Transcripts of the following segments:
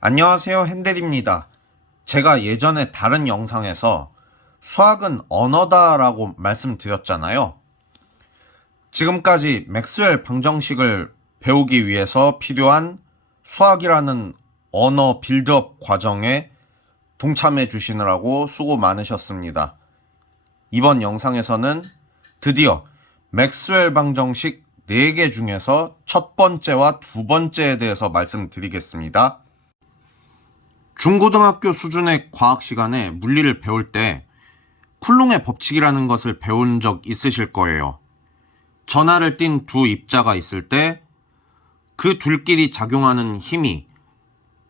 안녕하세요, 핸델입니다. 제가 예전에 다른 영상에서 수학은 언어다라고 말씀드렸잖아요. 지금까지 맥스웰 방정식을 배우기 위해서 필요한 수학이라는 언어 빌드업 과정에 동참해 주시느라고 수고 많으셨습니다. 이번 영상에서는 드디어 맥스웰 방정식 4개 중에서 첫 번째와 두 번째에 대해서 말씀드리겠습니다. 중고등학교 수준의 과학 시간에 물리를 배울 때 쿨롱의 법칙이라는 것을 배운 적 있으실 거예요. 전하를 띤 두 입자가 있을 때 그 둘끼리 작용하는 힘이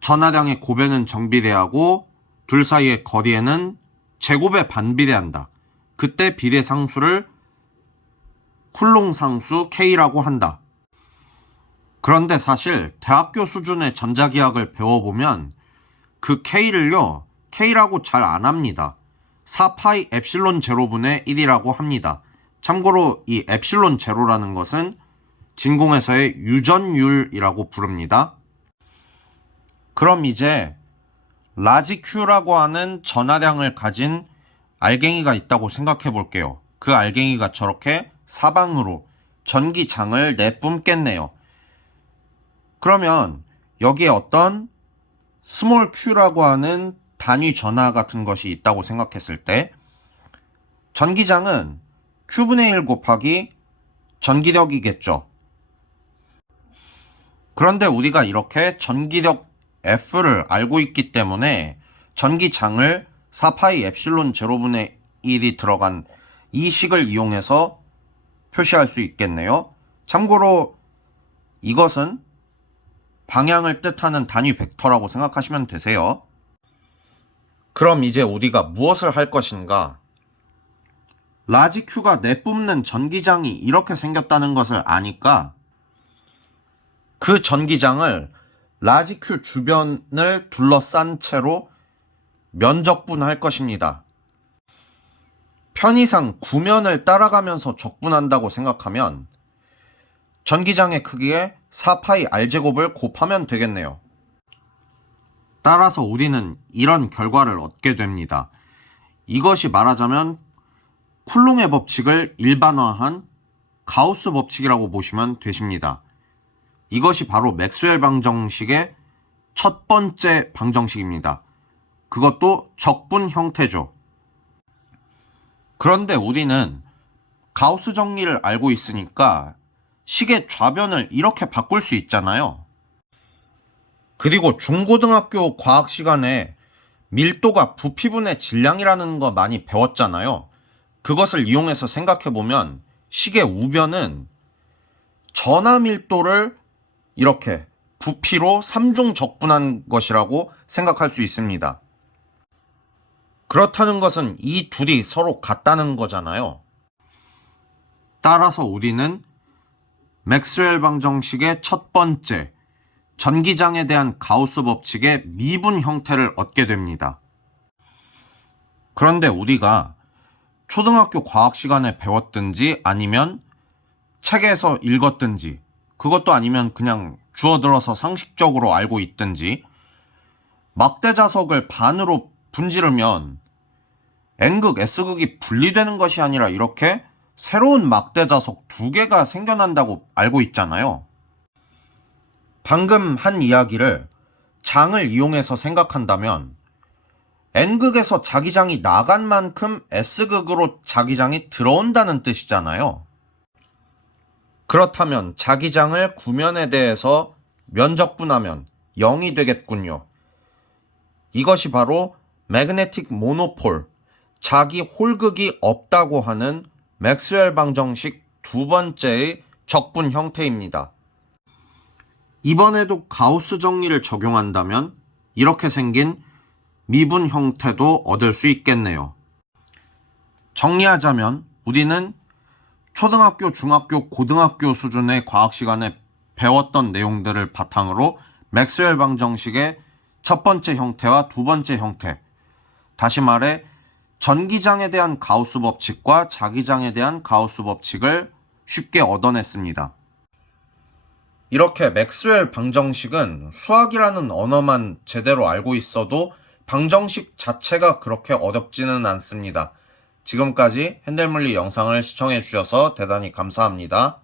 전하량의 곱에는 정비례하고 둘 사이의 거리에는 제곱에 반비례한다. 그때 비례 상수를 쿨롱 상수 K라고 한다. 그런데 사실 대학교 수준의 전자기학을 배워보면 그 K를요, K라고 잘 안 합니다. 4파이 엡실론 제로분의 1이라고 합니다. 참고로 이 엡실론 제로라는 것은 진공에서의 유전율이라고 부릅니다. 그럼 이제 라지 Q라고 하는 전하량을 가진 알갱이가 있다고 생각해 볼게요. 그 알갱이가 저렇게 사방으로 전기장을 내뿜겠네요. 그러면 여기에 어떤 스몰 q라고 하는 단위 전하 같은 것이 있다고 생각했을 때 전기장은 q분의 1 곱하기 전기력이겠죠. 그런데 우리가 이렇게 전기력 F를 알고 있기 때문에 전기장을 4파이 엡실론 제로분의 1이 들어간 이 식을 이용해서 표시할 수 있겠네요. 참고로 이것은 방향을 뜻하는 단위 벡터라고 생각하시면 되세요. 그럼 이제 우리가 무엇을 할 것인가? 라지 Q가 내뿜는 전기장이 이렇게 생겼다는 것을 아니까 그 전기장을 라지 Q 주변을 둘러싼 채로 면적분할 것입니다. 편의상 구면을 따라가면서 적분한다고 생각하면 전기장의 크기에 4파이 R제곱을 곱하면 되겠네요. 따라서 우리는 이런 결과를 얻게 됩니다. 이것이 말하자면 쿨롱의 법칙을 일반화한 가우스 법칙이라고 보시면 되십니다. 이것이 바로 맥스웰 방정식의 첫 번째 방정식입니다. 그것도 적분 형태죠. 그런데 우리는 가우스 정리를 알고 있으니까 식의 좌변을 이렇게 바꿀 수 있잖아요. 그리고 중고등학교 과학 시간에 밀도가 부피분의 질량이라는 거 많이 배웠잖아요. 그것을 이용해서 생각해보면 식의 우변은 전하 밀도를 이렇게 부피로 3중 적분한 것이라고 생각할 수 있습니다. 그렇다는 것은 이 둘이 서로 같다는 거잖아요. 따라서 우리는 맥스웰 방정식의 첫 번째, 전기장에 대한 가우스 법칙의 미분 형태를 얻게 됩니다. 그런데 우리가 초등학교 과학 시간에 배웠든지 아니면 책에서 읽었든지 그것도 아니면 그냥 주워들어서 상식적으로 알고 있든지 막대자석을 반으로 분지르면 N극, S극이 분리되는 것이 아니라 이렇게 새로운 막대자석 2개가 생겨난다고 알고 있잖아요. 방금 한 이야기를 장을 이용해서 생각한다면 N극에서 자기장이 나간 만큼 S극으로 자기장이 들어온다는 뜻이잖아요. 그렇다면 자기장을 구면에 대해서 면적분하면 0이 되겠군요. 이것이 바로 매그네틱 모노폴, 자기 홀극이 없다고 하는 맥스웰 방정식 두 번째의 적분 형태입니다. 이번에도 가우스 정리를 적용한다면 이렇게 생긴 미분 형태도 얻을 수 있겠네요. 정리하자면 우리는 초등학교, 중학교, 고등학교 수준의 과학 시간에 배웠던 내용들을 바탕으로 맥스웰 방정식의 첫 번째 형태와 두 번째 형태, 다시 말해 전기장에 대한 가우스 법칙과 자기장에 대한 가우스 법칙을 쉽게 얻어냈습니다. 이렇게 맥스웰 방정식은 수학이라는 언어만 제대로 알고 있어도 방정식 자체가 그렇게 어렵지는 않습니다. 지금까지 핸델물리 영상을 시청해 주셔서 대단히 감사합니다.